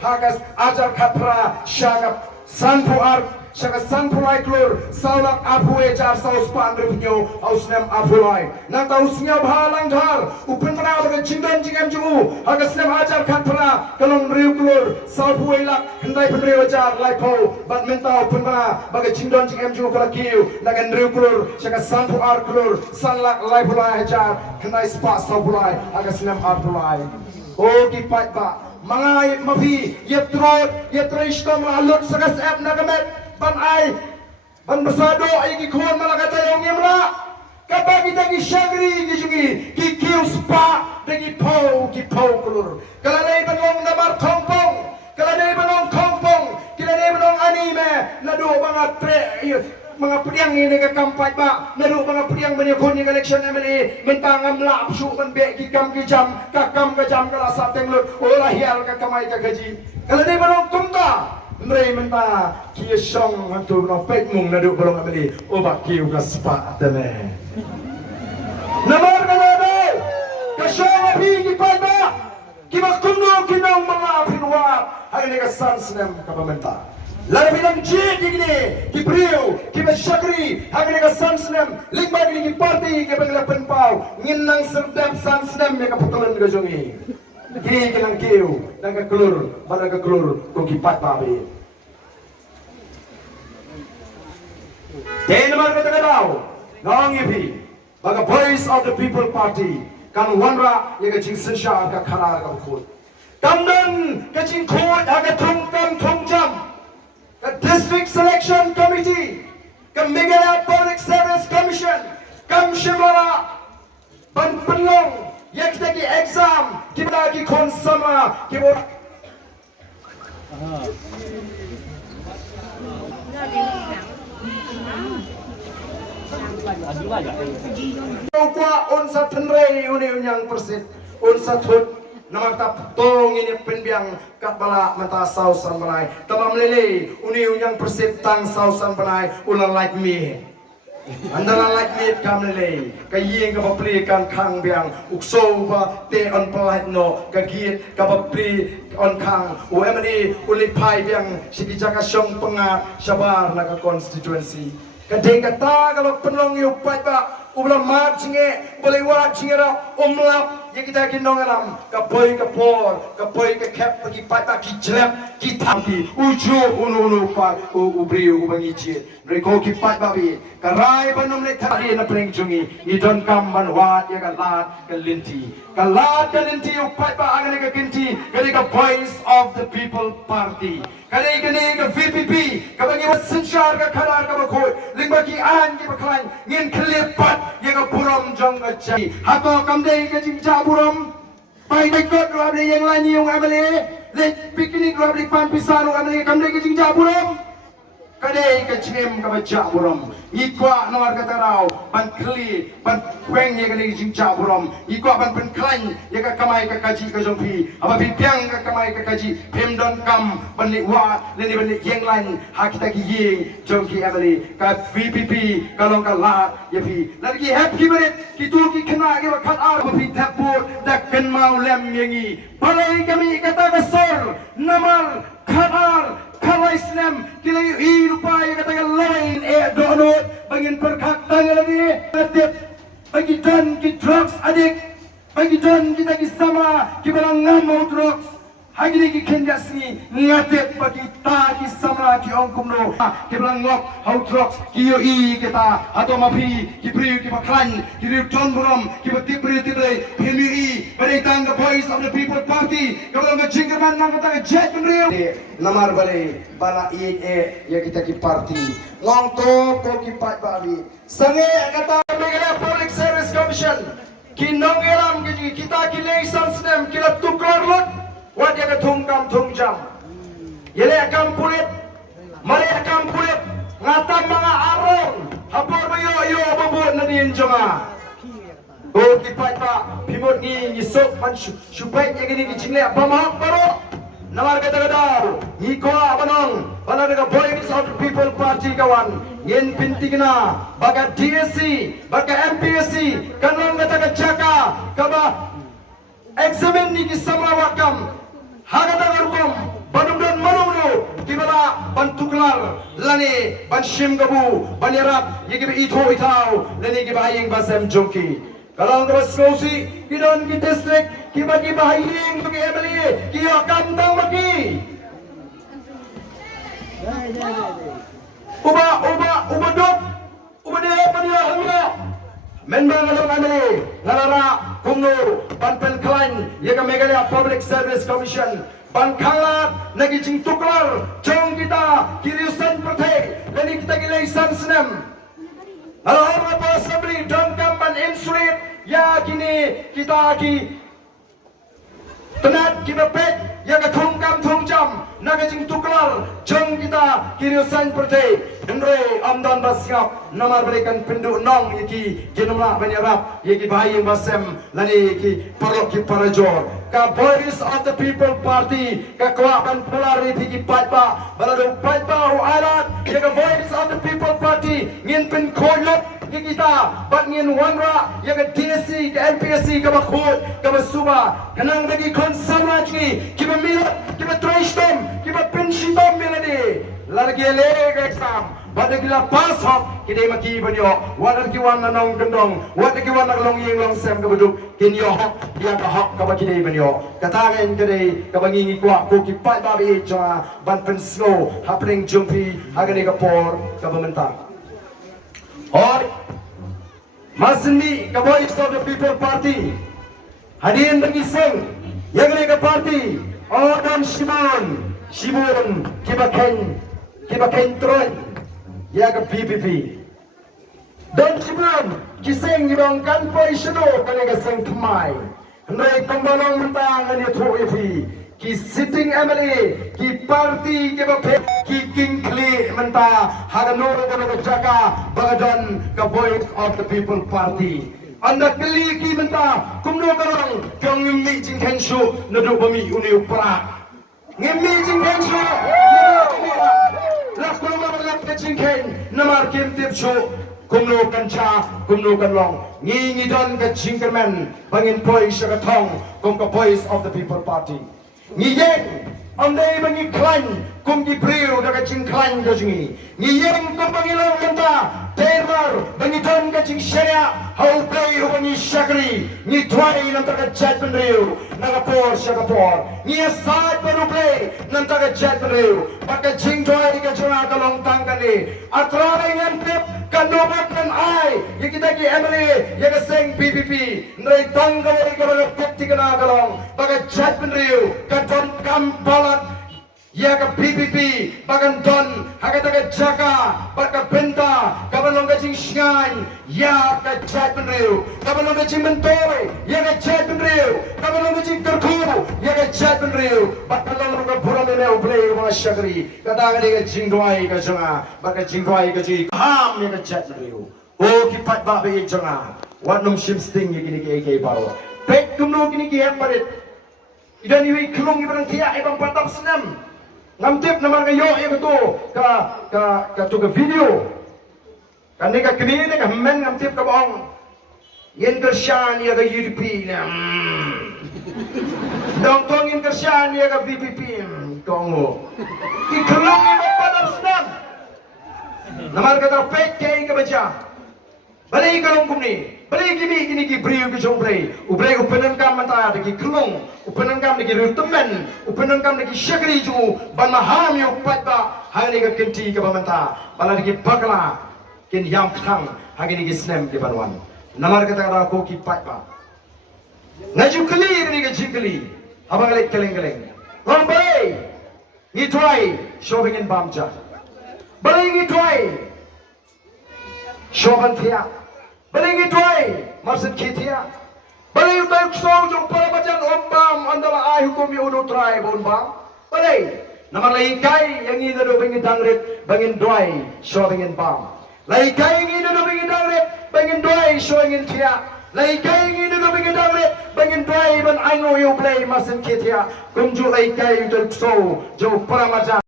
hagas ajar khatra syagap sanpu ar syaga sanpu lai klur saulak apu ejar saus pan ripnyo ausnem apu lai nang tausnya bahalang dhar upen mana baga jingdan jingam jumu hagas nem ajar khatra kalong riu klur saupu elak hendai penriu ajar lai pau bat mentau upen mana baga jingdan jingam jumu kalakiu nagan riu klur syaga sanpu ar klur sanlak lai pulai ajar hendai spa saupu lai hagas nem apu lai oh kipat ba mangai mafi yetrishto malut sagas ap nagamet ban ai ban bersado ai ki khon mala kata yang ngimla kabagi dagi syagri ki kiu spa dagi pau kulur kala nei banong namar kongpong kala nei banong kongpong kala nei banong anime nadu banga tre mga pediang ini ke kampai ba nadu mga pediang bani khon ni election MLA mentang amla su ban be ki kam ki jam ka kam ka jam kala sateng lut olah hial ka kamai ka gaji kala nei banong kumta Meri menta kia song hantu no pek mung nadu bolong ameli obat kiu ka spa tene. Namar kanade ka song api ki pada ki makundo kinong mga pinwa hari ka sansnem ka pamenta. Lalu bilang jid gini ki priu ki masyakri hari ka sansnem lima gini ki parti ki panglapan pau nginang serdap sansnem ya ka putulan ka jongi. Kini kenang kiu dan ke kelur pada ke kelur kau kipat babi. Ten nomor kata kau, ngong yepi, baga voice of the people party kan wanra ye ke jing sensha ka khara ka khut. Kamdan ke jing khut aga thong jam. The district selection committee, ke Meghalaya Public Service Commission, kam shimara ban penlong yang kita ki exam kita ki kon sama ki bo kwa onsa tenrei uni unyang persit onsa thut namang tap tong ini penbiang kat bala mata sausan balai tamam lele uni unyang persit tang sausan balai ulang like me Andara like me kamlele kayeng ka papli kan khang biang ukso ba te on palait no ka git ka papli on khang uemani uli pai biang sikijaka syong pengat sabar na ka constituency kadeng kata kalau penlong yu pai ba ulam mat jinge boleh wat jingera umlap ye kita kinong alam ka boy ka cap ki pai ba ki jlap ki thampi ujo unu pa ubriu ubangi chit reko ki pai ba bi karai banum le thari na preng jungi I don kam man wat ya ka lat ka linti upai ba agane ka kinti kali ka voice of the people party kali ka VPP ka bangi wat sinshar ka kharar ka bakhoy lingba ki an ki baklan ngin khlepat ya ka buram jong ka chai hato kamdei ka jingja buram pai dekot ro able yang lani yung able le piknik ro able pan pisano able kamdei ka jingja buram kadai ke chem ka baca buram ikwa nomor kata rau ban kli ban kweng ye kali jingja buram ikwa ban penklan ye ka kamai ka kaji ka jompi apa piang ka kamai ka kaji pemdon kam ban ni wa le ni ban yeng lan ha kita ki yeng jomki amali ka VPP kalong ka lat ye pi lagi happy berit ki tu ki kena ke khat ar ba pi thaput dak ken mau lem yengi balai kami kata besar nomor khatar kalau Islam kita hidup aja katakan lain donut bagi perkak tanggal lagi adit bagi dan ki drugs adik bagi dan kita ki sama ki balang ngamau drugs hari ni ki kenjasni ngadet bagi ta ki sama ki ongkumno ki balang ngok hau drugs ki yo kita atau mafi ki priu ki baklan ki riu ton buram ki bati priu tidai PMI bagi tang the voice of the people party ki balang jingkerman nang kata jet riu namar bale bala ya kita ki party ngong to ko ki pat babi sange kata Meghalaya Public Service Commission kinong eram kita ki license nem kila tukar lot wat ya ka thung jam yele akam pulit mari akam pulit ngatam mga aron hapor yo babot na din jama o ki pat ba pimot ni sok man supay ya gini ki jingle pamahak baro namar kata ngiko abanong banaga voice of the people party kawan yen pintigna baga DSC baga MPSC kanong kata jaka kaba examine ni ki samra wakam hagata garukom banumdan manunu kibala bantuklar lani ban shim gabu banirap yigi ito itau lani gibahing basem jongki kalau ngeras kosi kidon ki district kibagi bahing bagi emily kia kantang bagi uba dok uba dia hangga member ngalong emily ngalara kumno banpen klein yaga Meghalaya Public Service Commission ban khalat nagi jing tuklar jong kita kiriusan protek lani kita gilai sansnem Honorable Assembly don't come and insulate ya kini kita ki tenat kita pek ya ka thungkam thungjam naga jing tuklar jong kita kiriusan protek Henry amdan basyap namar berikan pindu nong yaki kinumla banyarap yaki bahayang basem lani ki parok ki parajor ka voice of the people party ka kwaban polari pigi patba balado patba hu alat yaka voice of the people party ngin pin koyot kita bat ngin wanra yaka DSC ka MPSC ka bakhot ka basuba kanang bagi konsamraj ni kiba milat kiba trishtom kiba pinshitom miladi largi leg exam badagila pass hop kidai maki banyo wadar ki wan nanong gendong wadar ki wan long yeng long sem ka beduk kinyo hop dia ka hop ka bakidai banyo katangen kidai ka bangi kwa ko ki pai ba be cha ban pen slow happening jumpi agani ka por ka bamenta or masni ka voice of the people party hadirin bagi sing yagani ka party Odon Shimon kibaken tron ya ke PPP dan Shimon kiseng ibang kanpoy shino kaniga seng tumay ndai kombalong mentang ani thoefi ki sitting MLA ki party ki king kli menta haganoro kana jaka bagadon ka voice of the people party anda kli ki menta kumno karang kyong mi jing kenshu nadu bami uni upra ngemi jing kenshu la kulma balak ke jing ken namar kim tip shu kumno kancha kumno kanlong ngi don ka jingkerman bangin poi shakathong kum ka voice of the people party ngi yeng andai bangi klan kum ki priu ka jing klan ka jingi ngi yeng kum bangi long menta terror bangi don ka jing sharia how play bangi shakri ngi twai nam ta ka chatpen riu naga por shakapor ngi asat baru play nam ta ka chatpen riu baka jing twai ka chuna ka long tang ka ni atrai ngam tip kandobat nan ai yikita ki MLA yaga seng PPP ndai tang ka wari ka baga peti ka na ka long baka chatpen riu ka don kam balat yaga PPP bagan don hakata jaka baka benta kabalong ka jing shngan ya ka chatpen riu kabalong ka jing mentoy yaga chatpen riu kabalong ka jing kerku yaga chatpen riu baka long ka pura le play mga shakri kata ka jing dwai ka janga baka jing dwai ka jing ham yaga chatpen riu o kipat ba be janga wanum shim sting yini ki AK baro pek kumno kini ki hem parit idan iwi klong ibrang tia ibang patap senam ngamtip naman kayo ito ka to ka video kani ka kini ka men ngamtip ka baong yen kersyan ya ka UDP na dong tong yen kersyan ya ka VPP kongo iklong ibang patap senam naman ka pek kay ka baja balai kalong kumni balai gini ki briu ki jombre ubrei upenan kam mata de ki klong upenan kam de ki rutemen upenan kam de ki shakri ju ban maham yo patba hagani ka kenti ka bamanta bala de ki bakla kin yam khang hagani ki snem ki banwan namar kata kata ko ki patba ngaju kali ni ka jingkali abang lek keleng long balai ni try shopping in bamja balai ni try shopan thia Balingi tuai maksud kita. Balingi tuai kusau jom para bacan ombam andala ai hukum yang udah try bombam. Balai nama lagi kai yang ini dah bingin dangret bingin tuai show bingin bam. Lagi kai yang ini dah bingin dangret bingin tuai show bingin tia. Lagi kai yang ini dah bingin dangret bingin tuai ban aingo you play maksud kita. Kumju lagi kai itu kusau jom para bacan.